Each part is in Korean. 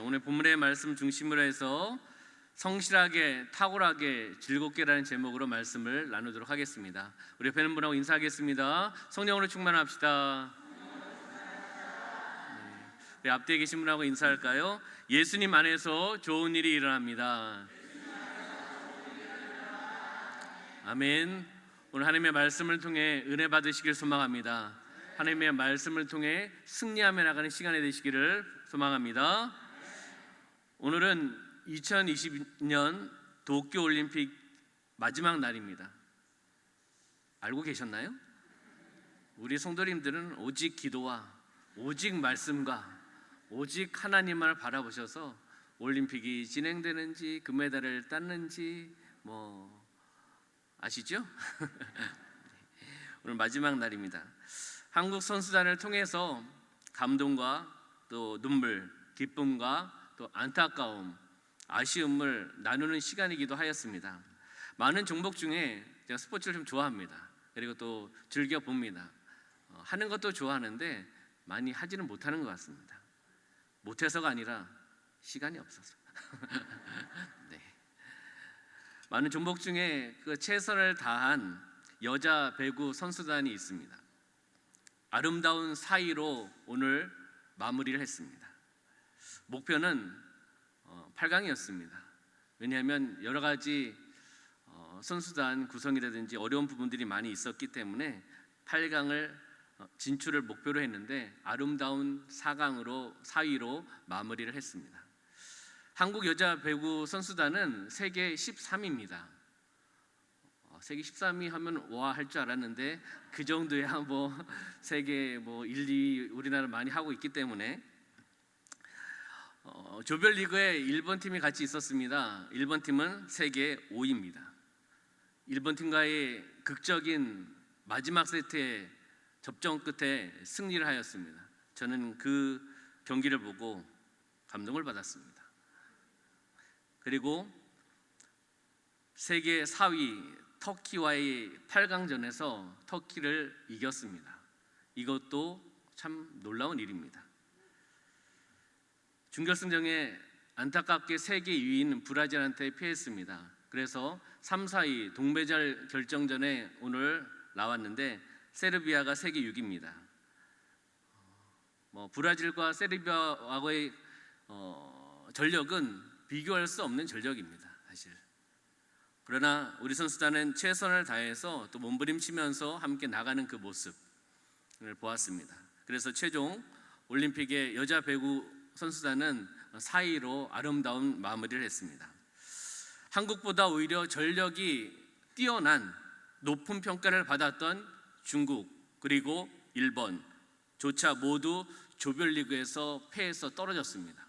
오늘 본문의 말씀 중심으로 해서 성실하게, 탁월하게, 즐겁게라는 제목으로 말씀을 나누도록 하겠습니다. 우리 옆에 있는 분하고 인사하겠습니다. 성령으로 충만합시다. 우리 앞뒤에 계신 분하고 인사할까요? 예수님 안에서 좋은 일이 일어납니다. 아멘. 오늘 하나님의 말씀을 통해 은혜 받으시길 소망합니다. 하나님의 말씀을 통해 승리하며 나가는 시간이 되시기를 소망합니다. 오늘은 2020년 도쿄올림픽 마지막 날입니다. 알고 계셨나요? 우리 성도님들은 오직 기도와 오직 말씀과 오직 하나님을 바라보셔서 올림픽이 진행되는지 금메달을 땄는지 아시죠? 오늘 마지막 날입니다. 한국 선수단을 통해서 감동과 또 눈물, 기쁨과 또 안타까움, 아쉬움을 나누는 시간이기도 하였습니다. 많은 종목 중에 제가 스포츠를 좀 좋아합니다. 그리고 또 즐겨 봅니다. 하는 것도 좋아하는데 많이 하지는 못하는 것 같습니다. 못해서가 아니라 시간이 없어서. 네. 많은 종목 중에 그 최선을 다한 여자 배구 선수단이 있습니다. 아름다운 사이로 오늘 마무리를 했습니다. 목표는 8강이었습니다. 왜냐하면 여러 가지 선수단 구성이라든지 어려운 부분들이 많이 있었기 때문에 8강을 진출을 목표로 했는데 아름다운 4위로 마무리를 했습니다. 한국 여자 배구 선수단은 세계 13위입니다. 세계 13위 하면 와 할 줄 알았는데 그 정도야 세계 1, 2위 우리나라 많이 하고 있기 때문에 조별리그에 1번 팀이 같이 있었습니다. 1번 팀은 세계 5위입니다. 1번 팀과의 극적인 마지막 세트의 접전 끝에 승리를 하였습니다. 저는 그 경기를 보고 감동을 받았습니다. 그리고 세계 4위 터키와의 8강전에서 터키를 이겼습니다. 이것도 참 놀라운 일입니다. 준결승전에 안타깝게 세계 2위인 브라질한테 패했습니다. 그래서 3, 4위 동메달 결정전에 오늘 나왔는데 세르비아가 세계 6위입니다. 브라질과 세르비아와의 전력은 비교할 수 없는 전력입니다. 사실. 그러나 우리 선수단은 최선을 다해서 또 몸부림치면서 함께 나가는 그 모습을 보았습니다. 그래서 최종 올림픽의 여자 배구 선수단은 4위로 아름다운 마무리를 했습니다. 한국보다 오히려 전력이 뛰어난 높은 평가를 받았던 중국 그리고 일본조차 모두 조별리그에서 패해서 떨어졌습니다.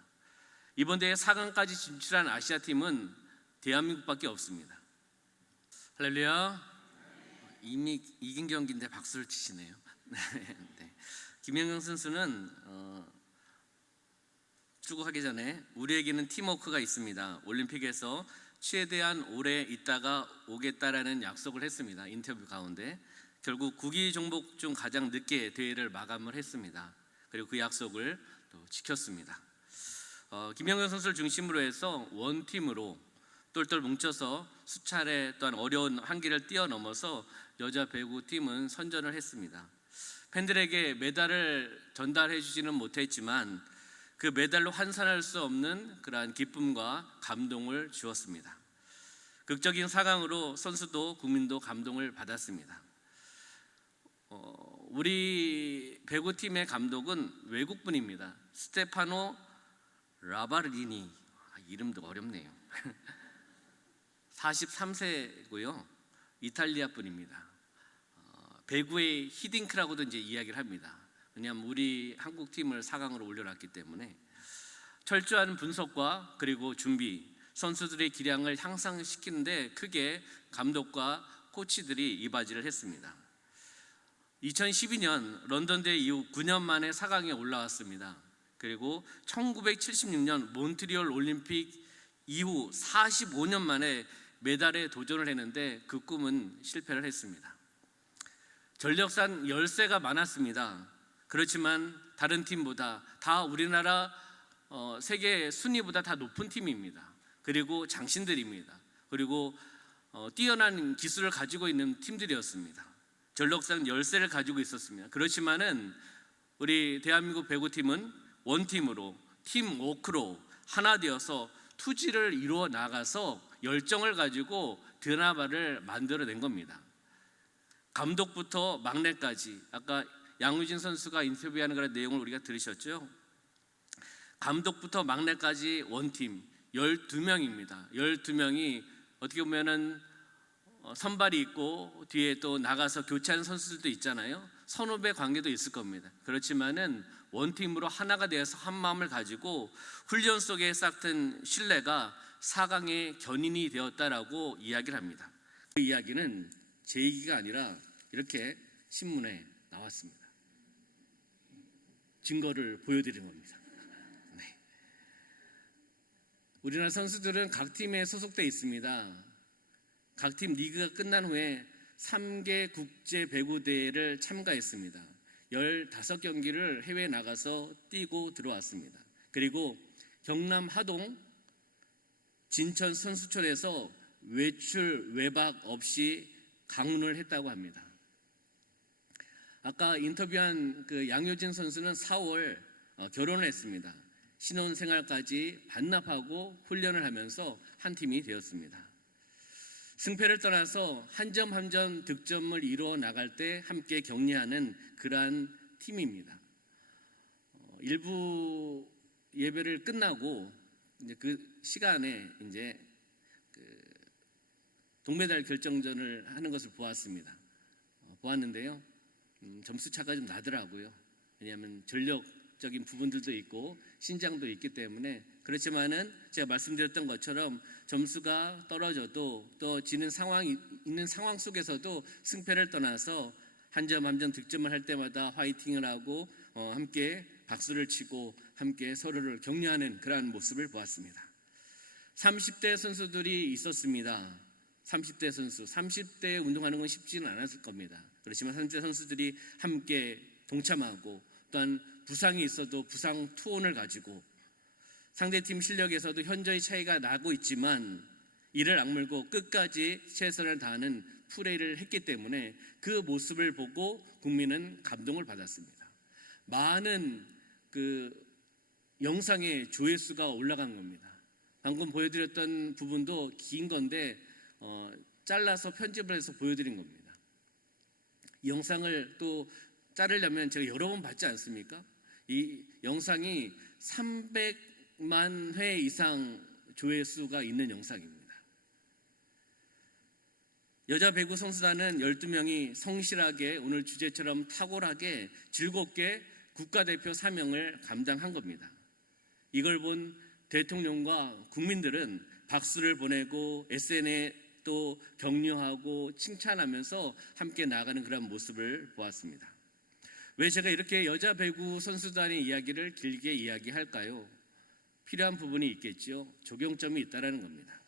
이번 대회 4강까지 진출한 아시아팀은 대한민국밖에 없습니다. 할렐루야. 이미 이긴 경기인데 박수를 치시네요. 네. 김연경 선수는 축구하기 전에 우리에게는 팀워크가 있습니다. 올림픽에서 최대한 오래 있다가 오겠다라는 약속을 했습니다. 인터뷰 가운데 결국 구기 종목 중 가장 늦게 대회를 마감을 했습니다. 그리고 그 약속을 또 지켰습니다. 김연경 선수를 중심으로 해서 원팀으로 똘똘 뭉쳐서 수차례 또한 어려운 한계를 뛰어넘어서 여자 배구팀은 선전을 했습니다. 팬들에게 메달을 전달해 주지는 못했지만 그 메달로 환산할 수 없는 그러한 기쁨과 감동을 주었습니다. 극적인 4강으로 선수도 국민도 감동을 받았습니다. 우리 배구팀의 감독은 외국분입니다. 스테파노 라바르리니. 이름도 어렵네요. 43세고요. 이탈리아 분입니다. 배구의 히딩크라고도 이제 이야기를 합니다. 왜냐하면 우리 한국 팀을 4강으로 올려놨기 때문에 철저한 분석과 그리고 준비, 선수들의 기량을 향상시키는데 크게 감독과 코치들이 이바지를 했습니다. 2012년 런던 대회 이후 9년 만에 4강에 올라왔습니다. 그리고 1976년 몬트리올 올림픽 이후 45년 만에 메달에 도전을 했는데 그 꿈은 실패를 했습니다. 전력상 열세가 많았습니다. 그렇지만 다른 팀보다 다 우리나라 세계 순위보다 다 높은 팀입니다. 그리고 장신들입니다. 그리고 뛰어난 기술을 가지고 있는 팀들이었습니다. 전력상 열세를 가지고 있었습니다. 그렇지만은 우리 대한민국 배구팀은 원팀으로 팀워크로 하나 되어서 투지를 이루어 나가서 열정을 가지고 드라마를 만들어낸 겁니다. 감독부터 막내까지, 아까 양효진 선수가 인터뷰하는 그런 내용을 우리가 들으셨죠? 감독부터 막내까지 원팀 12명입니다. 12명이 어떻게 보면은 선발이 있고 뒤에 또 나가서 교체하는 선수들도 있잖아요. 선후배 관계도 있을 겁니다. 그렇지만은 원팀으로 하나가 되어서 한 마음을 가지고 훈련 속에 쌓던 신뢰가 4강의 견인이 되었다라고 이야기를 합니다. 그 이야기는 제 얘기가 아니라 이렇게 신문에 나왔습니다. 증거를 보여드린 겁니다. 네. 우리나라 선수들은 각 팀에 소속되어 있습니다. 각 팀 리그가 끝난 후에 3개 국제 배구 대회를 참가했습니다. 15경기를 해외에 나가서 뛰고 들어왔습니다. 그리고 경남 하동 진천 선수촌에서 외출 외박 없이 강운을 했다고 합니다. 아까 인터뷰한 그 양효진 선수는 4월 결혼을 했습니다. 신혼생활까지 반납하고 훈련을 하면서 한 팀이 되었습니다. 승패를 떠나서 한 점 한 점 득점을 이루어 나갈 때 함께 격려하는 그러한 팀입니다. 일부 예배를 끝나고 이제 그 시간에 이제 동메달 결정전을 하는 것을 보았는데요. 점수 차가 좀 나더라고요. 왜냐하면 전력적인 부분들도 있고 신장도 있기 때문에. 그렇지만은 제가 말씀드렸던 것처럼 점수가 떨어져도 또 지는 상황이 있는 상황 속에서도 승패를 떠나서 한 점 한 점 득점을 할 때마다 화이팅을 하고 함께 박수를 치고 함께 서로를 격려하는 그러한 모습을 보았습니다. 30대 선수들이 있었습니다. 30대 선수, 30대에 운동하는 건 쉽지는 않았을 겁니다. 그렇지만 30대 선수들이 함께 동참하고 또한 부상이 있어도 부상 투혼을 가지고 상대팀 실력에서도 현저히 차이가 나고 있지만 이를 악물고 끝까지 최선을 다하는 플레이를 했기 때문에 그 모습을 보고 국민은 감동을 받았습니다. 많은 그 영상의 조회수가 올라간 겁니다. 방금 보여드렸던 부분도 긴 건데 잘라서 편집을 해서 보여드린 겁니다. 이 영상을 또 자르려면 제가 여러 번 봤지 않습니까? 이 영상이 300만 회 이상 조회수가 있는 영상입니다. 여자 배구 선수단은 12명이 성실하게 오늘 주제처럼 탁월하게 즐겁게 국가대표 사명을 감당한 겁니다. 이걸 본 대통령과 국민들은 박수를 보내고 SNS에 또 격려하고 칭찬하면서 함께 나아가는 그런 모습을 보았습니다. 왜 제가 이렇게 여자 배구 선수단의 이야기를 길게 이야기할까요? 필요한 부분이 있겠죠. 적용점이 있다는 겁니다.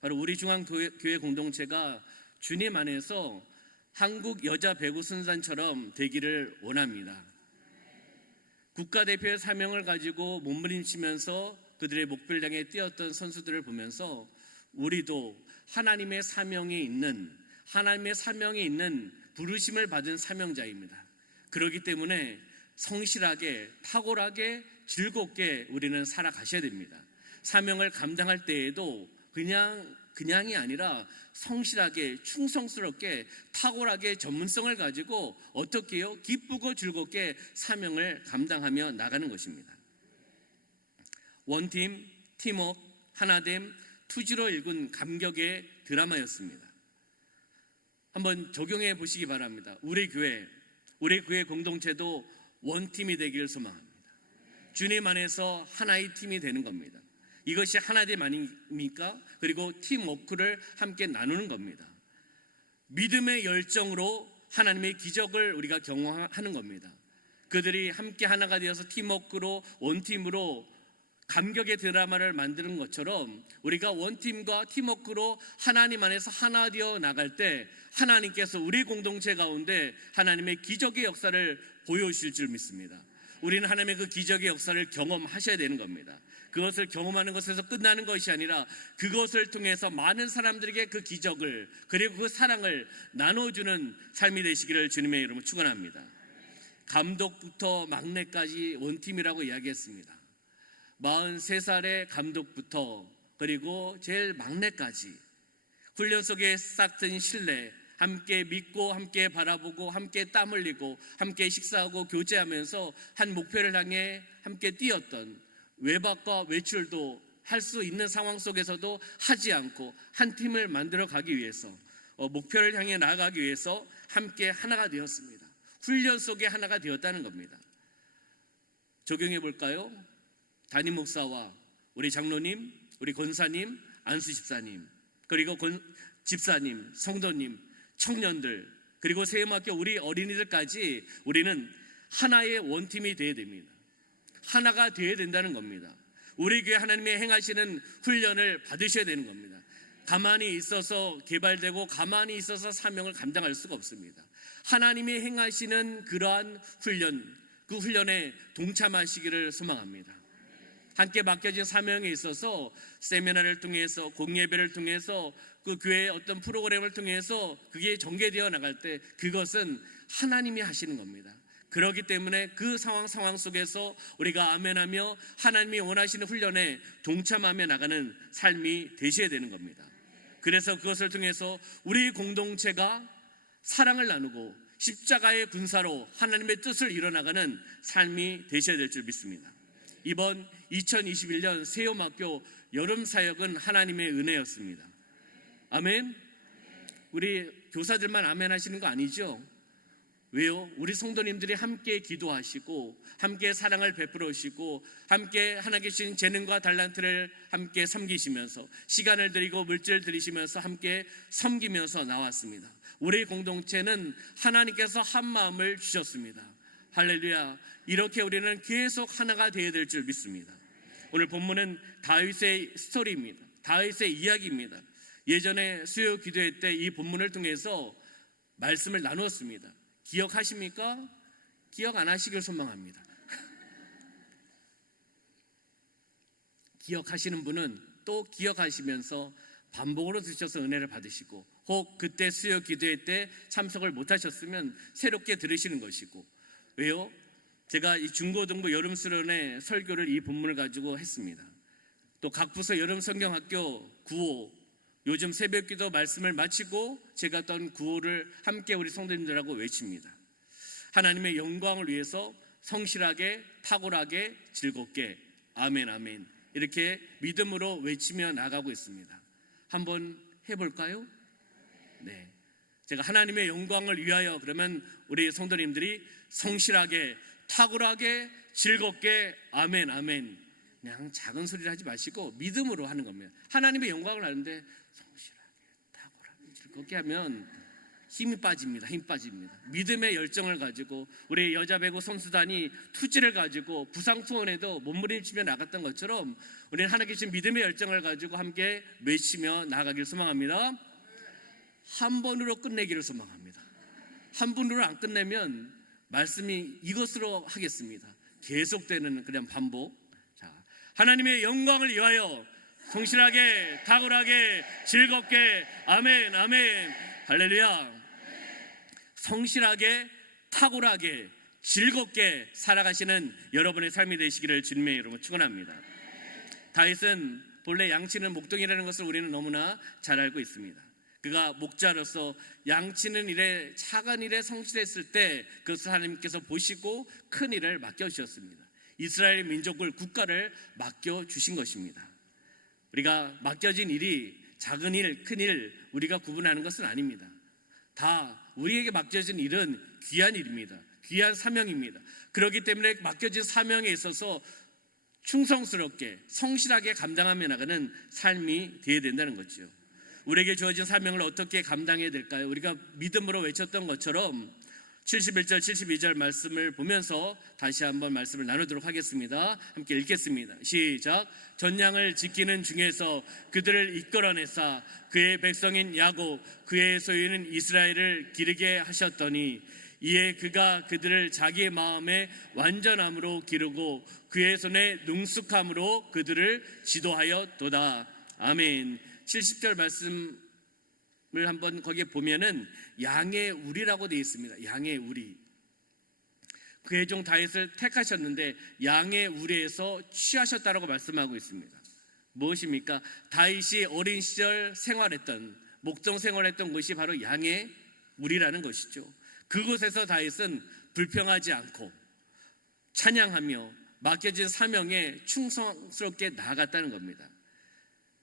바로 우리 중앙교회 공동체가 주님 안에서 한국 여자 배구 선수단처럼 되기를 원합니다. 국가대표의 사명을 가지고 몸부림치면서 그들의 목표를 향해 뛰었던 선수들을 보면서 우리도 하나님의 사명에 있는 부르심을 받은 사명자입니다. 그렇기 때문에 성실하게 탁월하게 즐겁게 우리는 살아가셔야 됩니다. 사명을 감당할 때에도 그냥이 아니라 성실하게 충성스럽게 탁월하게 전문성을 가지고 어떻게 해요? 기쁘고 즐겁게 사명을 감당하며 나가는 것입니다. 원팀, 팀워크, 하나됨, 투지로 읽은 감격의 드라마였습니다. 한번 적용해 보시기 바랍니다. 우리 교회 공동체도 원팀이 되기를 소망합니다. 주님 안에서 하나의 팀이 되는 겁니다. 이것이 하나됨 아닙니까? 그리고 팀워크를 함께 나누는 겁니다. 믿음의 열정으로 하나님의 기적을 우리가 경험하는 겁니다. 그들이 함께 하나가 되어서 팀워크로 원팀으로 감격의 드라마를 만드는 것처럼 우리가 원팀과 팀워크로 하나님 안에서 하나 되어 나갈 때 하나님께서 우리 공동체 가운데 하나님의 기적의 역사를 보여주실 줄 믿습니다. 우리는 하나님의 그 기적의 역사를 경험하셔야 되는 겁니다. 그것을 경험하는 것에서 끝나는 것이 아니라 그것을 통해서 많은 사람들에게 그 기적을 그리고 그 사랑을 나눠주는 삶이 되시기를 주님의 이름으로 축원합니다. 감독부터 막내까지 원팀이라고 이야기했습니다. 43살의 감독부터 그리고 제일 막내까지 훈련 속에 싹튼 신뢰, 함께 믿고 함께 바라보고 함께 땀 흘리고 함께 식사하고 교제하면서 한 목표를 향해 함께 뛰었던, 외박과 외출도 할 수 있는 상황 속에서도 하지 않고 한 팀을 만들어 가기 위해서, 목표를 향해 나아가기 위해서 함께 하나가 되었습니다. 훈련 속에 하나가 되었다는 겁니다. 적용해 볼까요? 담임 목사와 우리 장로님, 우리 권사님, 안수 집사님, 그리고 집사님, 성도님, 청년들, 그리고 세음학교 우리 어린이들까지 우리는 하나의 원팀이 되어야 됩니다. 하나가 되어야 된다는 겁니다. 우리 교회 하나님의 행하시는 훈련을 받으셔야 되는 겁니다. 가만히 있어서 개발되고 가만히 있어서 사명을 감당할 수가 없습니다. 하나님이 행하시는 그러한 훈련, 그 훈련에 동참하시기를 소망합니다. 함께 맡겨진 사명에 있어서 세미나를 통해서, 공예배를 통해서, 그 교회의 어떤 프로그램을 통해서 그게 전개되어 나갈 때 그것은 하나님이 하시는 겁니다. 그렇기 때문에 그 상황 속에서 우리가 아멘하며 하나님이 원하시는 훈련에 동참하며 나가는 삶이 되셔야 되는 겁니다. 그래서 그것을 통해서 우리 공동체가 사랑을 나누고 십자가의 군사로 하나님의 뜻을 이뤄나가는 삶이 되셔야 될 줄 믿습니다. 이번 2021년 세움학교 여름사역은 하나님의 은혜였습니다. 아멘. 우리 교사들만 아멘 하시는 거 아니죠? 왜요? 우리 성도님들이 함께 기도하시고 함께 사랑을 베풀으시고 함께 하나님께 주신 재능과 달란트를 함께 섬기시면서 시간을 드리고 물질을 드리시면서 함께 섬기면서 나왔습니다. 우리 공동체는 하나님께서 한 마음을 주셨습니다. 할렐루야. 이렇게 우리는 계속 하나가 되어야 될 줄 믿습니다. 오늘 본문은 다윗의 스토리입니다. 다윗의 이야기입니다. 예전에 수요 기도회 때 이 본문을 통해서 말씀을 나누었습니다. 기억하십니까? 기억 안 하시길 소망합니다. 기억하시는 분은 또 기억하시면서 반복으로 드셔서 은혜를 받으시고, 혹 그때 수요 기도회 때 참석을 못 하셨으면 새롭게 들으시는 것이고. 왜요? 제가 이 중고등부 여름 수련회 설교를 이 본문을 가지고 했습니다. 또 각 부서 여름 성경학교 구호, 요즘 새벽기도 말씀을 마치고 제가 했던 구호를 함께 우리 성도님들하고 외칩니다. 하나님의 영광을 위해서 성실하게, 탁월하게, 즐겁게, 아멘 아멘, 이렇게 믿음으로 외치며 나가고 있습니다. 한번 해볼까요? 네, 제가 하나님의 영광을 위하여 그러면 우리 성도님들이 성실하게, 탁월하게, 즐겁게, 아멘 아멘, 그냥 작은 소리를 하지 마시고 믿음으로 하는 겁니다. 하나님의 영광을 하는데 성실하게, 탁월하게, 즐겁게 하면 힘이 빠집니다. 힘 빠집니다. 믿음의 열정을 가지고 우리 여자 배구 선수단이 투지를 가지고 부상 투혼에도 몸부림치며 나갔던 것처럼 우리는 하나님께 주신 믿음의 열정을 가지고 함께 외치며 나가기를 소망합니다. 한 번으로 끝내기를 소망합니다. 한 번으로 안 끝내면 말씀이 이것으로 하겠습니다. 계속되는 그냥 반복. 자, 하나님의 영광을 위하여 성실하게, 탁월하게, 즐겁게, 아멘 아멘, 할렐루야. 성실하게, 탁월하게, 즐겁게 살아가시는 여러분의 삶이 되시기를 주님의 이름으로 축원합니다. 다윗은 본래 양치는 목동이라는 것을 우리는 너무나 잘 알고 있습니다. 그가 목자로서 양치는 일에, 작은 일에 성실했을 때 그것을 하나님께서 보시고 큰 일을 맡겨주셨습니다. 이스라엘 민족을, 국가를 맡겨주신 것입니다. 우리가 맡겨진 일이 작은 일, 큰 일 우리가 구분하는 것은 아닙니다. 다 우리에게 맡겨진 일은 귀한 일입니다. 귀한 사명입니다. 그렇기 때문에 맡겨진 사명에 있어서 충성스럽게, 성실하게 감당하며 나가는 삶이 되어야 된다는 거죠. 우리에게 주어진 사명을 어떻게 감당해야 될까요? 우리가 믿음으로 외쳤던 것처럼 71절, 72절 말씀을 보면서 다시 한번 말씀을 나누도록 하겠습니다. 함께 읽겠습니다. 시작. 전양을 지키는 중에서 그들을 이끌어내사 그의 백성인 야곱, 그의 소유는 이스라엘을 기르게 하셨더니 이에 그가 그들을 자기의 마음에 완전함으로 기르고 그의 손에 능숙함으로 그들을 지도하였도다. 아멘. 70절 말씀을 한번 거기에 보면은 양의 우리라고 되어 있습니다. 양의 우리. 그의 종 다윗을 택하셨는데 양의 우리에서 취하셨다라고 말씀하고 있습니다. 무엇입니까? 다윗이 어린 시절 생활했던, 목동 생활했던 곳이 바로 양의 우리라는 것이죠. 그곳에서 다윗은 불평하지 않고 찬양하며 맡겨진 사명에 충성스럽게 나아갔다는 겁니다.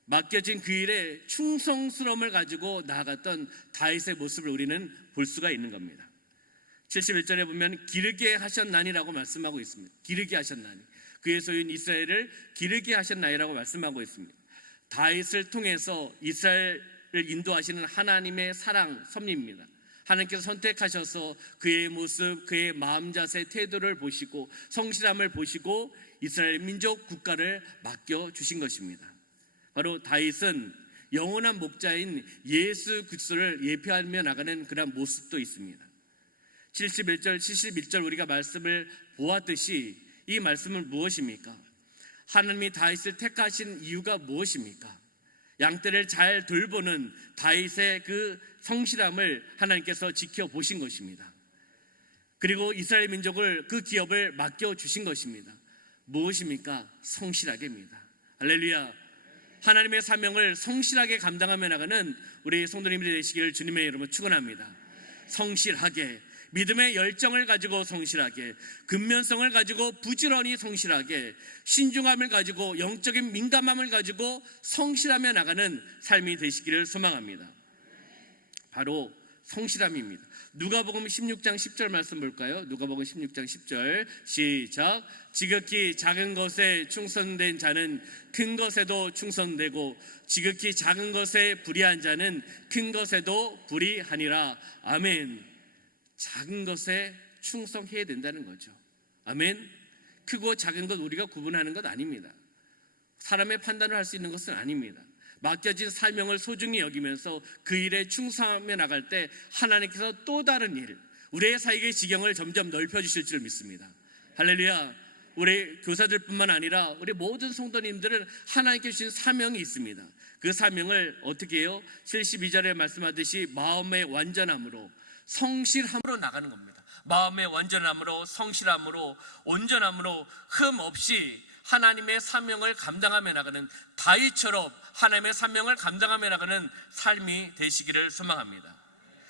맡겨진 그 일에 충성스러움을 가지고 나아갔던 다윗의 모습을 우리는 볼 수가 있는 겁니다. 71절에 보면 기르게 하셨나니라고 말씀하고 있습니다. 기르게 하셨나니, 그의 소유인 이스라엘을 기르게 하셨나니라고 말씀하고 있습니다. 다윗을 통해서 이스라엘을 인도하시는 하나님의 사랑, 섭리입니다. 하나님께서 선택하셔서 그의 모습, 그의 마음 자세, 태도를 보시고 성실함을 보시고 이스라엘 민족 국가를 맡겨주신 것입니다. 바로 다윗은 영원한 목자인 예수 그리스도를 예표하며 나가는 그런 모습도 있습니다. 71절, 71절 우리가 말씀을 보았듯이 이 말씀은 무엇입니까? 하나님이 다윗을 택하신 이유가 무엇입니까? 양떼를 잘 돌보는 다윗의 그 성실함을 하나님께서 지켜보신 것입니다. 그리고 이스라엘 민족을 그 기업을 맡겨주신 것입니다. 무엇입니까? 성실하게입니다. 할렐루야. 하나님의 사명을 성실하게 감당하며 나가는 우리 성도님들이 되시기를 주님의 이름으로 축원합니다. 성실하게, 믿음의 열정을 가지고 성실하게, 근면성을 가지고 부지런히 성실하게, 신중함을 가지고 영적인 민감함을 가지고 성실하며 나가는 삶이 되시기를 소망합니다. 바로 성실함입니다. 누가복음 16장 10절 말씀 볼까요? 누가복음 16장 10절 시작. 지극히 작은 것에 충성된 자는 큰 것에도 충성되고 지극히 작은 것에 불의한 자는 큰 것에도 불의하니라. 아멘. 작은 것에 충성해야 된다는 거죠. 아멘. 크고 작은 것 우리가 구분하는 것 아닙니다. 사람의 판단을 할 수 있는 것은 아닙니다. 맡겨진 사명을 소중히 여기면서 그 일에 충성하며 나갈 때 하나님께서 또 다른 일, 우리의 사역의 지경을 점점 넓혀주실 줄 믿습니다. 할렐루야. 우리 교사들뿐만 아니라 우리 모든 성도님들은 하나님께 주신 사명이 있습니다. 그 사명을 어떻게 해요? 72절에 말씀하듯이 마음의 완전함으로 성실함으로 나가는 겁니다. 마음의 완전함으로, 성실함으로, 온전함으로 흠 없이 하나님의 사명을 감당하며 나가는, 다윗처럼 하나님의 사명을 감당하며 나가는 삶이 되시기를 소망합니다.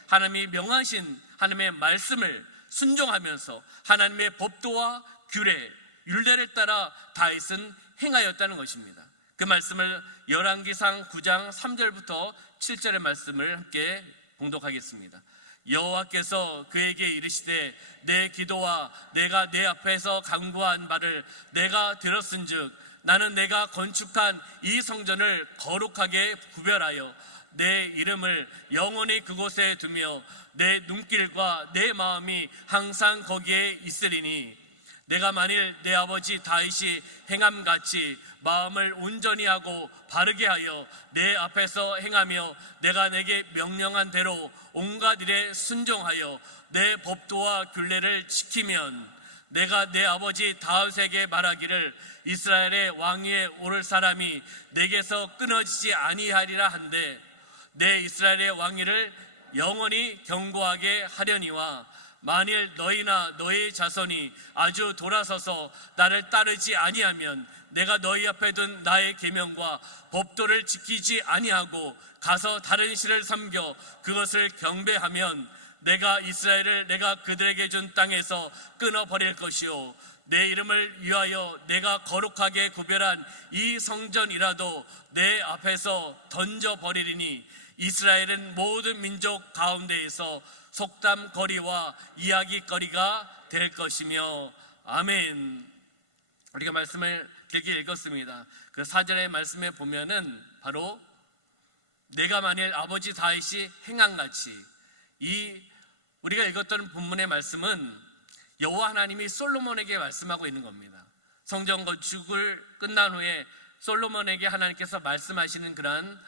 하나님이 명하신 하나님의 말씀을 순종하면서 하나님의 법도와 규례, 율례를 따라 다윗은 행하였다는 것입니다. 그 말씀을 열왕기상 9장 3절부터 7절의 말씀을 함께 봉독하겠습니다. 여호와께서 그에게 이르시되 내 기도와 내가 내 앞에서 간구한 말을 내가 들었은즉 나는 내가 건축한 이 성전을 거룩하게 구별하여 내 이름을 영원히 그곳에 두며 내 눈길과 내 마음이 항상 거기에 있으리니 내가 만일 내 아버지 다윗이 행함같이 마음을 온전히 하고 바르게 하여 내 앞에서 행하며 내가 내게 명령한 대로 온갖 일에 순종하여 내 법도와 규례를 지키면 내가 내 아버지 다윗에게 말하기를 이스라엘의 왕위에 오를 사람이 내게서 끊어지지 아니하리라 한데 내 이스라엘의 왕위를 영원히 견고하게 하려니와 만일 너희나 너희 자손이 아주 돌아서서 나를 따르지 아니하면 내가 너희 앞에 둔 나의 계명과 법도를 지키지 아니하고 가서 다른 신을 섬겨 그것을 경배하면 내가 이스라엘을 내가 그들에게 준 땅에서 끊어버릴 것이요 내 이름을 위하여 내가 거룩하게 구별한 이 성전이라도 내 앞에서 던져버리리니 이스라엘은 모든 민족 가운데에서 속담거리와 이야기거리가 될 것이며 아멘. 우리가 말씀을 길게 읽었습니다. 그 4절의 말씀에 보면은 바로 내가 만일 아버지 다윗이 행한같이, 이 우리가 읽었던 본문의 말씀은 여호와 하나님이 솔로몬에게 말씀하고 있는 겁니다. 성전 건축을 끝난 후에 솔로몬에게 하나님께서 말씀하시는 그러한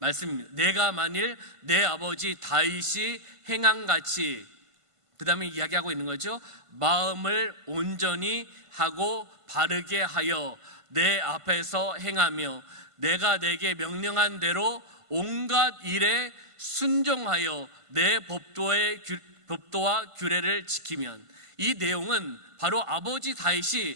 말씀입니다. 내가 만일 내 아버지 다윗이 행한같이 그 다음에 이야기하고 있는 거죠. 마음을 온전히 하고 바르게 하여 내 앞에서 행하며 내가 내게 명령한 대로 온갖 일에 순종하여 내 법도와 규례를 지키면, 이 내용은 바로 아버지 다윗이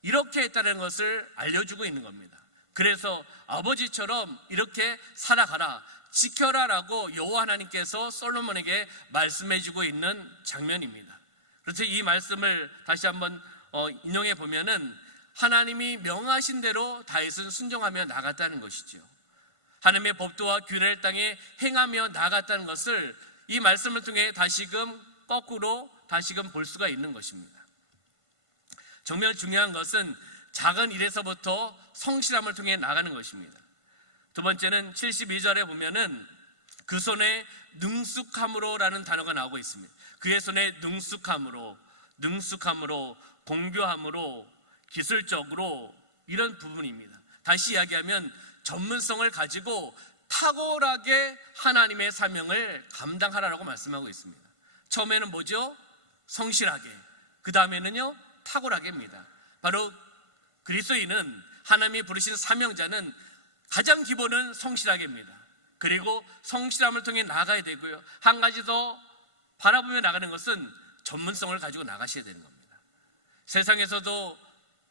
이렇게 했다는 것을 알려주고 있는 겁니다. 그래서 아버지처럼 이렇게 살아가라, 지켜라라고 여호와 하나님께서 솔로몬에게 말씀해주고 있는 장면입니다. 그래서 이 말씀을 다시 한번 인용해 보면은 하나님이 명하신 대로 다윗은 순종하며 나갔다는 것이죠. 하나님의 법도와 규례를 땅에 행하며 나갔다는 것을 이 말씀을 통해 다시금 거꾸로 다시금 볼 수가 있는 것입니다. 정말 중요한 것은 작은 일에서부터 성실함을 통해 나가는 것입니다. 두 번째는 72절에 보면은 그 손에 능숙함으로라는 단어가 나오고 있습니다. 그의 손에 능숙함으로, 공교함으로, 기술적으로, 이런 부분입니다. 다시 이야기하면 전문성을 가지고 탁월하게 하나님의 사명을 감당하라고 말씀하고 있습니다. 처음에는 뭐죠? 성실하게, 그 다음에는요 탁월하게입니다. 바로 그리스도인은, 하나님이 부르신 사명자는 가장 기본은 성실하게입니다. 그리고 성실함을 통해 나가야 되고요, 한 가지 더 바라보며 나가는 것은 전문성을 가지고 나가셔야 되는 겁니다. 세상에서도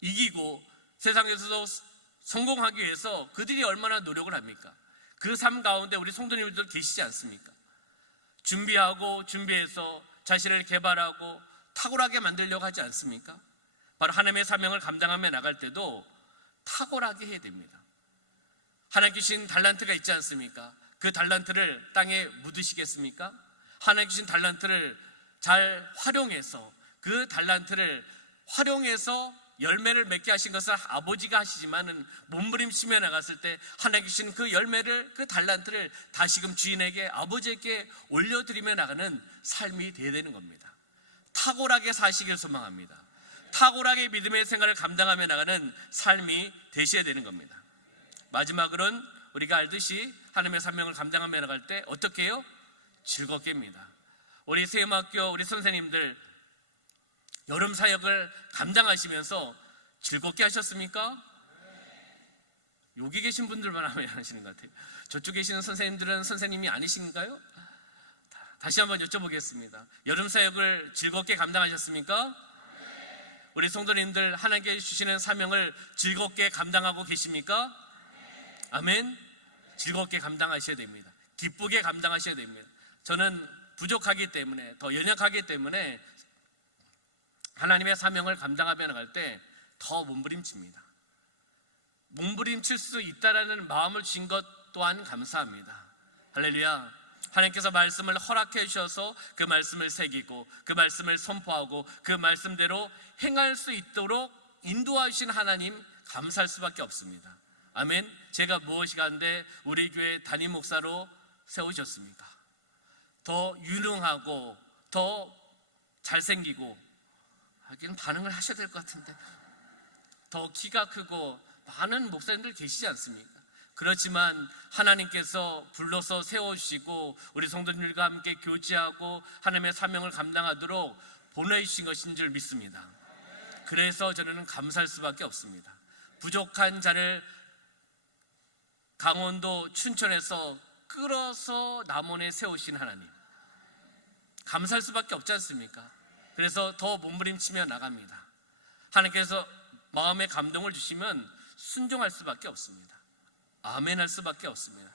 이기고 세상에서도 성공하기 위해서 그들이 얼마나 노력을 합니까? 그 삶 가운데 우리 성도님들 계시지 않습니까? 준비해서 자신을 개발하고 탁월하게 만들려고 하지 않습니까? 바로 하나님의 사명을 감당하며 나갈 때도 탁월하게 해야 됩니다. 하나님 주신 달란트가 있지 않습니까? 그 달란트를 땅에 묻으시겠습니까? 하나님 주신 달란트를 잘 활용해서, 그 달란트를 활용해서 열매를 맺게 하신 것은 아버지가 하시지만은 몸부림치며 나갔을 때 하나님 주신 그 열매를, 그 달란트를 다시금 주인에게, 아버지에게 올려드리며 나가는 삶이 되어야 되는 겁니다. 탁월하게 사시길 소망합니다. 탁월하게 믿음의 생활을 감당하며 나가는 삶이 되셔야 되는 겁니다. 마지막으로는 우리가 알듯이 하나님의 사명을 감당하며 나갈 때 어떻게 해요? 즐겁게 합니다. 우리 세음학교 우리 선생님들 여름 사역을 감당하시면서 즐겁게 하셨습니까? 여기 계신 분들만 하시는 것 같아요. 저쪽에 계시는 선생님들은 선생님이 아니신가요? 다시 한번 여쭤보겠습니다. 여름 사역을 즐겁게 감당하셨습니까? 우리 성도님들 하나님께 주시는 사명을 즐겁게 감당하고 계십니까? 아멘. 즐겁게 감당하셔야 됩니다. 기쁘게 감당하셔야 됩니다. 저는 부족하기 때문에, 더 연약하기 때문에 하나님의 사명을 감당하며 나갈 때 더 몸부림칩니다. 몸부림칠 수 있다라는 마음을 주신 것 또한 감사합니다. 할렐루야. 하나님께서 말씀을 허락해 주셔서 그 말씀을 새기고 그 말씀을 선포하고 그 말씀대로 행할 수 있도록 인도하신 하나님 감사할 수밖에 없습니다. 아멘. 제가 무엇이 간데 우리 교회 담임 목사로 세우셨습니까? 더 유능하고 더 잘생기고, 하긴 반응을 하셔야 될 것 같은데, 더 키가 크고 많은 목사님들 계시지 않습니까? 그렇지만 하나님께서 불러서 세워주시고 우리 성도님들과 함께 교제하고 하나님의 사명을 감당하도록 보내주신 것인 줄 믿습니다. 그래서 저는 감사할 수밖에 없습니다. 부족한 자를 강원도 춘천에서 끌어서 남원에 세우신 하나님, 감사할 수밖에 없지 않습니까? 그래서 더 몸부림치며 나갑니다. 하나님께서 마음에 감동을 주시면 순종할 수밖에 없습니다. 아멘 할 수밖에 없습니다.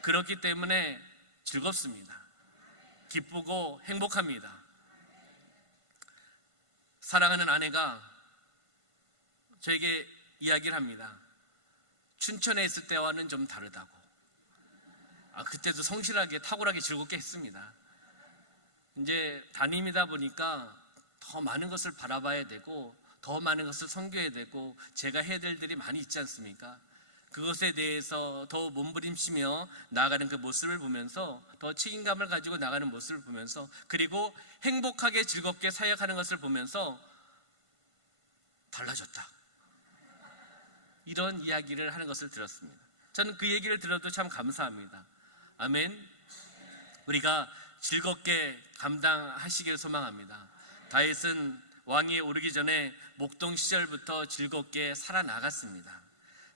그렇기 때문에 즐겁습니다. 기쁘고 행복합니다. 사랑하는 아내가 저에게 이야기를 합니다. 춘천에 있을 때와는 좀 다르다고. 그때도 성실하게 탁월하게 즐겁게 했습니다. 이제 담임이다 보니까 더 많은 것을 바라봐야 되고 더 많은 것을 섬겨야 되고 제가 해야 될 일이 많이 있지 않습니까? 그것에 대해서 더 몸부림치며 나아가는 그 모습을 보면서, 더 책임감을 가지고 나가는 모습을 보면서, 그리고 행복하게 즐겁게 사역하는 것을 보면서 달라졌다, 이런 이야기를 하는 것을 들었습니다. 저는 그 얘기를 들어도 참 감사합니다. 아멘. 우리가 즐겁게 감당하시길 소망합니다. 다윗은 왕위에 오르기 전에 목동 시절부터 즐겁게 살아나갔습니다.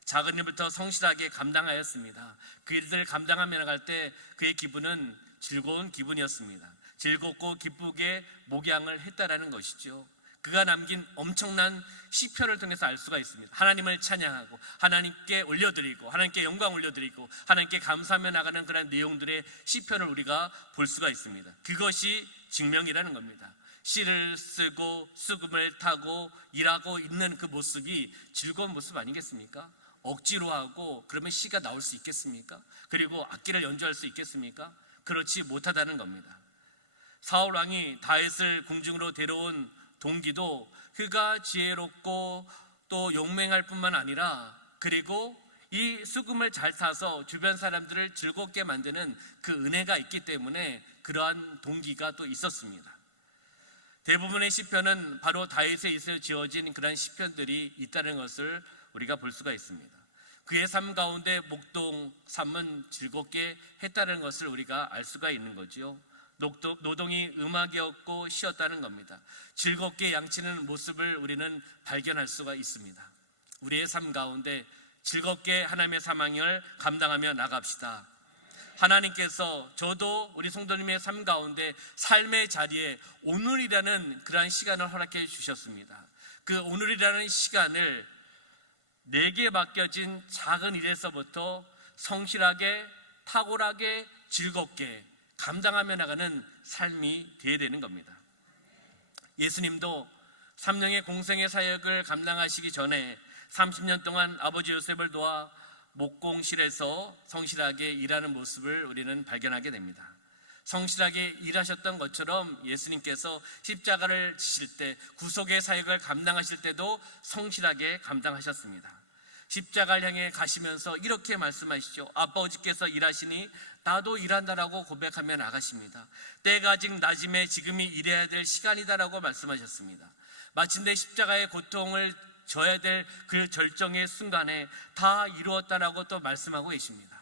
작은 일부터 성실하게 감당하였습니다. 그 일들을 감당하며 나갈 때 그의 기분은 즐거운 기분이었습니다. 즐겁고 기쁘게 목양을 했다라는 것이죠. 그가 남긴 엄청난 시편을 통해서 알 수가 있습니다. 하나님을 찬양하고 하나님께 올려드리고 하나님께 영광 올려드리고 하나님께 감사하며 나가는 그런 내용들의 시편을 우리가 볼 수가 있습니다. 그것이 증명이라는 겁니다. 시를 쓰고 수금을 타고 일하고 있는 그 모습이 즐거운 모습 아니겠습니까? 억지로 하고 그러면 시가 나올 수 있겠습니까? 그리고 악기를 연주할 수 있겠습니까? 그렇지 못하다는 겁니다. 사울 왕이 다윗을 궁중으로 데려온 동기도 그가 지혜롭고 또 용맹할 뿐만 아니라 그리고 이 수금을 잘 타서 주변 사람들을 즐겁게 만드는 그 은혜가 있기 때문에 그러한 동기가 또 있었습니다. 대부분의 시편은 바로 다윗에 있어 지어진 그런 시편들이 있다는 것을 우리가 볼 수가 있습니다. 그의 삶 가운데 목동 삶은 즐겁게 했다는 것을 우리가 알 수가 있는 거지요. 노동이 음악이었고 시였다는 겁니다. 즐겁게 양치는 모습을 우리는 발견할 수가 있습니다. 우리의 삶 가운데 즐겁게 하나님의 사명을 감당하며 나갑시다. 하나님께서 저도 우리 성도님의 삶 가운데 삶의 자리에 오늘이라는 그러한 시간을 허락해 주셨습니다. 그 오늘이라는 시간을 내게 맡겨진 작은 일에서부터 성실하게 탁월하게 즐겁게 감당하며 나가는 삶이 되어야 되는 겁니다. 예수님도 3년의 공생의 사역을 감당하시기 전에 30년 동안 아버지 요셉을 도와 목공실에서 성실하게 일하는 모습을 우리는 발견하게 됩니다. 성실하게 일하셨던 것처럼 예수님께서 십자가를 지실 때 구속의 사역을 감당하실 때도 성실하게 감당하셨습니다. 십자가를 향해 가시면서 이렇게 말씀하시죠. 아버지께서 일하시니 나도 일한다라고 고백하며 나가십니다. 때가 아직 낮음에 지금이 일해야 될 시간이다라고 말씀하셨습니다. 마침내 십자가의 고통을 져야 될 그 절정의 순간에 다 이루었다라고 또 말씀하고 계십니다.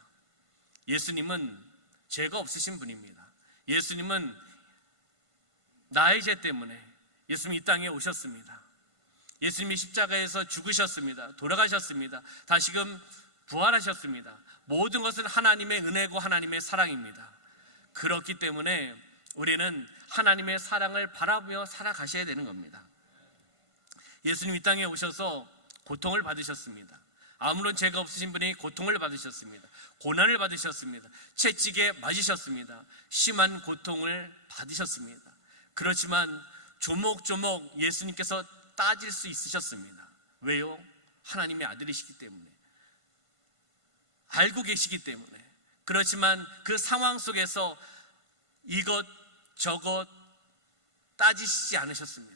예수님은 죄가 없으신 분입니다. 예수님은 나의 죄 때문에 예수님이 이 땅에 오셨습니다. 예수님이 십자가에서 죽으셨습니다. 돌아가셨습니다. 다시금 부활하셨습니다. 모든 것은 하나님의 은혜고 하나님의 사랑입니다. 그렇기 때문에 우리는 하나님의 사랑을 바라보며 살아가셔야 되는 겁니다. 예수님 이 땅에 오셔서 고통을 받으셨습니다. 아무런 죄가 없으신 분이 고통을 받으셨습니다. 고난을 받으셨습니다. 채찍에 맞으셨습니다. 심한 고통을 받으셨습니다. 그렇지만 조목조목 예수님께서 따질 수 있으셨습니다. 왜요? 하나님의 아들이시기 때문에, 알고 계시기 때문에. 그렇지만 그 상황 속에서 이것 저것 따지시지 않으셨습니다.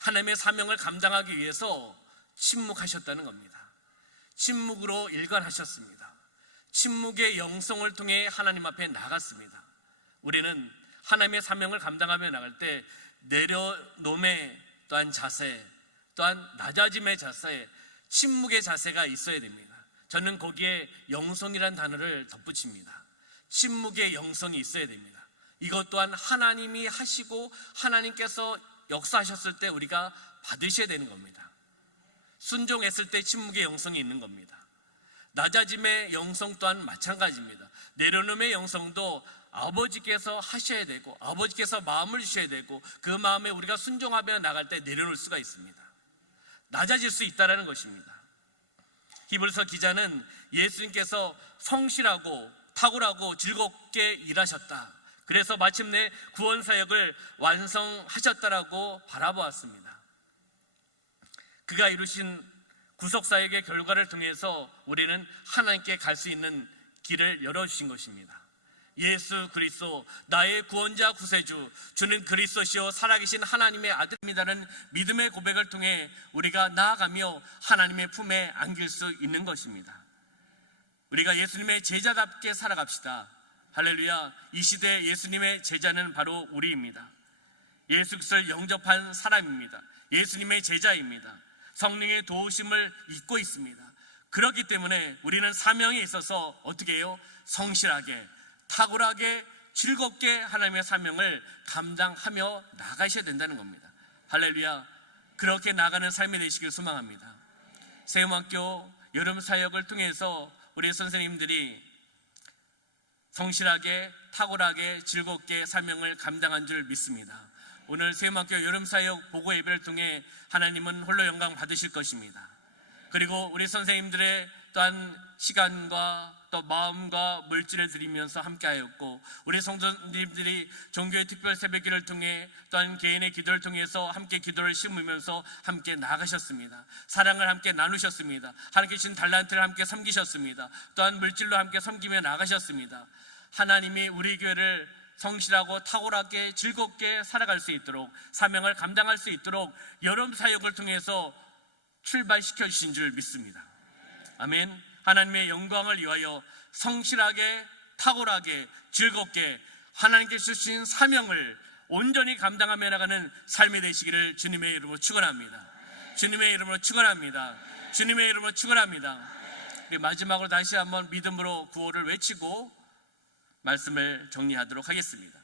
하나님의 사명을 감당하기 위해서 침묵하셨다는 겁니다. 침묵으로 일관하셨습니다. 침묵의 영성을 통해 하나님 앞에 나갔습니다. 우리는 하나님의 사명을 감당하며 나갈 때 내려놓음의 또한 자세, 또한 낮아짐의 자세, 침묵의 자세가 있어야 됩니다. 저는 거기에 영성이란 단어를 덧붙입니다. 침묵의 영성이 있어야 됩니다. 이것 또한 하나님이 하시고 하나님께서 역사하셨을 때 우리가 받으셔야 되는 겁니다. 순종했을 때 침묵의 영성이 있는 겁니다. 낮아짐의 영성 또한 마찬가지입니다. 내려놓음의 영성도 아버지께서 하셔야 되고 아버지께서 마음을 주셔야 되고 그 마음에 우리가 순종하며 나갈 때 내려놓을 수가 있습니다. 낮아질 수 있다는 것입니다. 히브리서 기자는 예수님께서 성실하고 탁월하고 즐겁게 일하셨다. 그래서 마침내 구원사역을 완성하셨다라고 바라보았습니다. 그가 이루신 구속사역의 결과를 통해서 우리는 하나님께 갈 수 있는 길을 열어주신 것입니다. 예수 그리스도 나의 구원자 구세주, 주는 그리스도시요 살아계신 하나님의 아들입니다는 믿음의 고백을 통해 우리가 나아가며 하나님의 품에 안길 수 있는 것입니다. 우리가 예수님의 제자답게 살아갑시다. 할렐루야. 이 시대 예수님의 제자는 바로 우리입니다. 예수 그리스도를 영접한 사람입니다. 예수님의 제자입니다. 성령의 도우심을 잊고 있습니다. 그렇기 때문에 우리는 사명에 있어서 어떻게 해요? 성실하게 탁월하게 즐겁게 하나님의 사명을 감당하며 나가셔야 된다는 겁니다. 할렐루야. 그렇게 나가는 삶이 되시길 소망합니다. 세움학교 여름 사역을 통해서 우리 선생님들이 성실하게 탁월하게 즐겁게 사명을 감당한 줄 믿습니다. 오늘 세움학교 여름 사역 보고 예배를 통해 하나님은 홀로 영광 받으실 것입니다. 그리고 우리 선생님들의 또한 시간과 또 마음과 물질을 드리면서 함께하였고, 우리 성도님들이 종교의 특별 새벽기를 통해 또한 개인의 기도를 통해서 함께 기도를 심으면서 함께 나가셨습니다. 사랑을 함께 나누셨습니다. 하나님께 주신 달란트를 함께 섬기셨습니다. 또한 물질로 함께 섬기며 나가셨습니다. 하나님이 우리 교회를 성실하고 탁월하게 즐겁게 살아갈 수 있도록, 사명을 감당할 수 있도록 여름 사역을 통해서 출발시켜 주신 줄 믿습니다. 아멘. 하나님의 영광을 위하여 성실하게 탁월하게 즐겁게 하나님께 주신 사명을 온전히 감당하며 나가는 삶이 되시기를 주님의 이름으로 축원합니다. 주님의 이름으로 축원합니다. 주님의 이름으로 축원합니다. 마지막으로 다시 한번 믿음으로 구호를 외치고 말씀을 정리하도록 하겠습니다.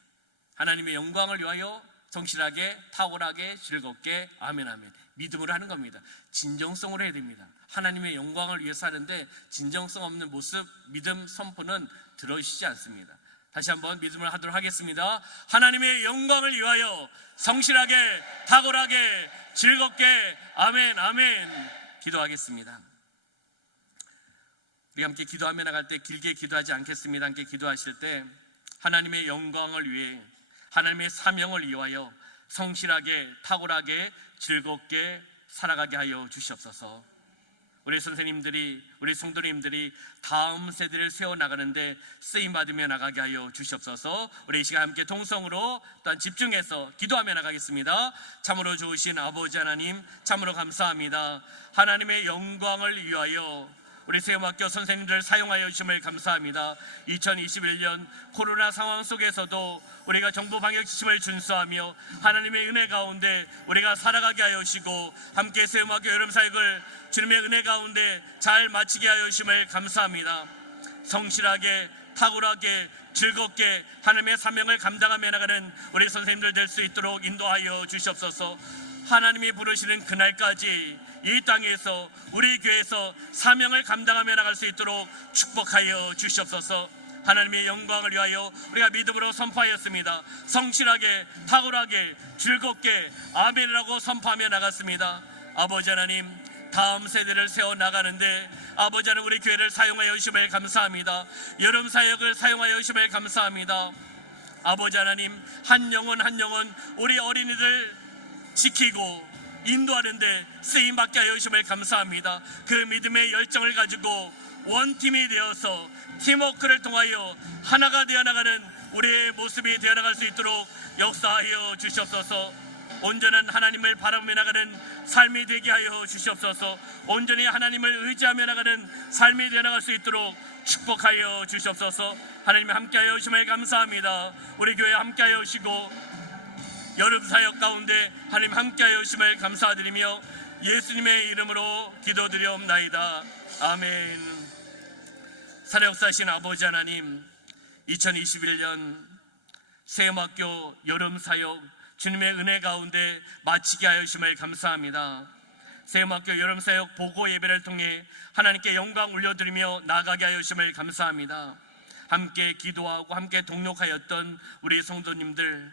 하나님의 영광을 위하여 성실하게 탁월하게 즐겁게 아멘 아멘. 믿음으로 하는 겁니다. 진정성으로 해야 됩니다. 하나님의 영광을 위해서 하는데 진정성 없는 모습, 믿음 선포는 들어주시지 않습니다. 다시 한번 믿음을 하도록 하겠습니다. 하나님의 영광을 위하여 성실하게 탁월하게 즐겁게 아멘 아멘. 기도하겠습니다. 우리 함께 기도하며 나갈 때 길게 기도하지 않겠습니다. 함께 기도하실 때 하나님의 영광을 위해 하나님의 사명을 위하여 성실하게 탁월하게 즐겁게 살아가게 하여 주시옵소서. 우리 선생님들이, 우리 성도님들이 다음 세대를 세워나가는데 쓰임받으며 나가게 하여 주시옵소서. 우리 이 시간 함께 동성으로 또한 집중해서 기도하며 나가겠습니다. 참으로 좋으신 아버지 하나님, 참으로 감사합니다. 하나님의 영광을 위하여 우리 세움학교 선생님들 사용하여 주심을 감사합니다. 2021년 코로나 상황 속에서도 우리가 정부 방역 지침을 준수하며 하나님의 은혜 가운데 우리가 살아가게 하여 주시고, 함께 세움학교 여름 사역을 주님의 은혜 가운데 잘 마치게 하여 주심을 감사합니다. 성실하게 탁월하게 즐겁게 하나님의 사명을 감당하며 나가는 우리 선생님들 될 수 있도록 인도하여 주시옵소서. 하나님이 부르시는 그날까지 이 땅에서 우리 교회에서 사명을 감당하며 나갈 수 있도록 축복하여 주시옵소서. 하나님의 영광을 위하여 우리가 믿음으로 선포하였습니다. 성실하게 탁월하게 즐겁게 아멘이라고 선포하며 나갔습니다. 아버지 하나님, 다음 세대를 세워나가는데 아버지 하나님 우리 교회를 사용하여 주심을 감사합니다. 여름 사역을 사용하여 주심을 감사합니다. 아버지 하나님, 한 영혼 한 영혼 우리 어린이들 지키고 인도하는데 쓰임받게 하여 주심을 감사합니다. 그 믿음의 열정을 가지고 원팀이 되어서 팀워크를 통하여 하나가 되어나가는 우리의 모습이 되어나갈 수 있도록 역사하여 주시옵소서. 온전한 하나님을 바라보며 나가는 삶이 되게 하여 주시옵소서. 온전히 하나님을 의지하며 나가는 삶이 되어나갈 수 있도록 축복하여 주시옵소서. 하나님 함께하여 주심을 감사합니다. 우리 교회 함께하여 주시고 여름 사역 가운데 하나님 함께하여 주심을 감사드리며 예수님의 이름으로 기도드리옵나이다. 아멘. 사역사신 아버지 하나님, 2021년 세움학교 여름 사역 주님의 은혜 가운데 마치게 하여 주심을 감사합니다. 세움학교 여름 사역 보고 예배를 통해 하나님께 영광 올려드리며 나아가게 하여 주심을 감사합니다. 함께 기도하고 함께 동역하였던 우리 성도님들,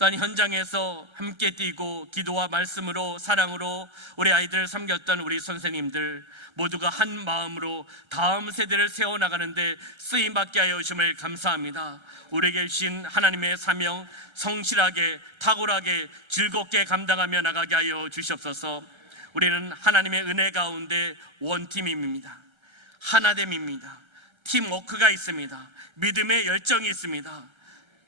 또한 현장에서 함께 뛰고 기도와 말씀으로 사랑으로 우리 아이들을 섬겼던 우리 선생님들 모두가 한 마음으로 다음 세대를 세워나가는데 쓰임받게 하여 주심을 감사합니다. 우리에게 주신 하나님의 사명 성실하게 탁월하게 즐겁게 감당하며 나가게 하여 주시옵소서. 우리는 하나님의 은혜 가운데 원팀입니다. 하나됨입니다. 팀워크가 있습니다. 믿음의 열정이 있습니다.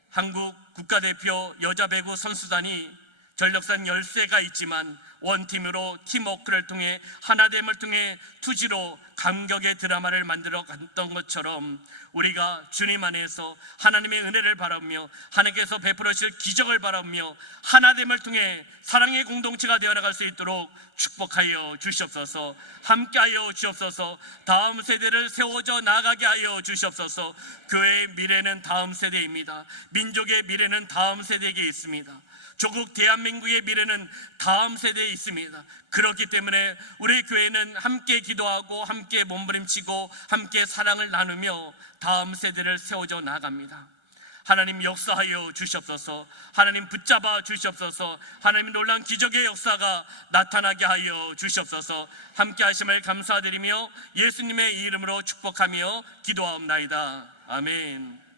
한국 국가대표 여자배구 선수단이 전력상 10세가 있지만 원팀으로 팀워크를 통해 하나됨을 통해 투지로 감격의 드라마를 만들어 갔던 것처럼 우리가 주님 안에서 하나님의 은혜를 바라며 하나님께서 베풀어 주실 기적을 바라며 하나됨을 통해 사랑의 공동체가 되어나갈 수 있도록 축복하여 주시옵소서. 함께하여 주시옵소서. 다음 세대를 세워져 나가게 하여 주시옵소서. 교회의 미래는 다음 세대입니다. 민족의 미래는 다음 세대에게 있습니다. 조국 대한민국의 미래는 다음 세대에 있습니다. 그렇기 때문에 우리 교회는 함께 기도하고 함께 몸부림치고 함께 사랑을 나누며 다음 세대를 세워져 나갑니다. 하나님 역사하여 주시옵소서. 하나님 붙잡아 주시옵소서. 하나님 놀라운 기적의 역사가 나타나게 하여 주시옵소서. 함께 하심을 감사드리며 예수님의 이름으로 축복하며 기도하옵나이다. 아멘.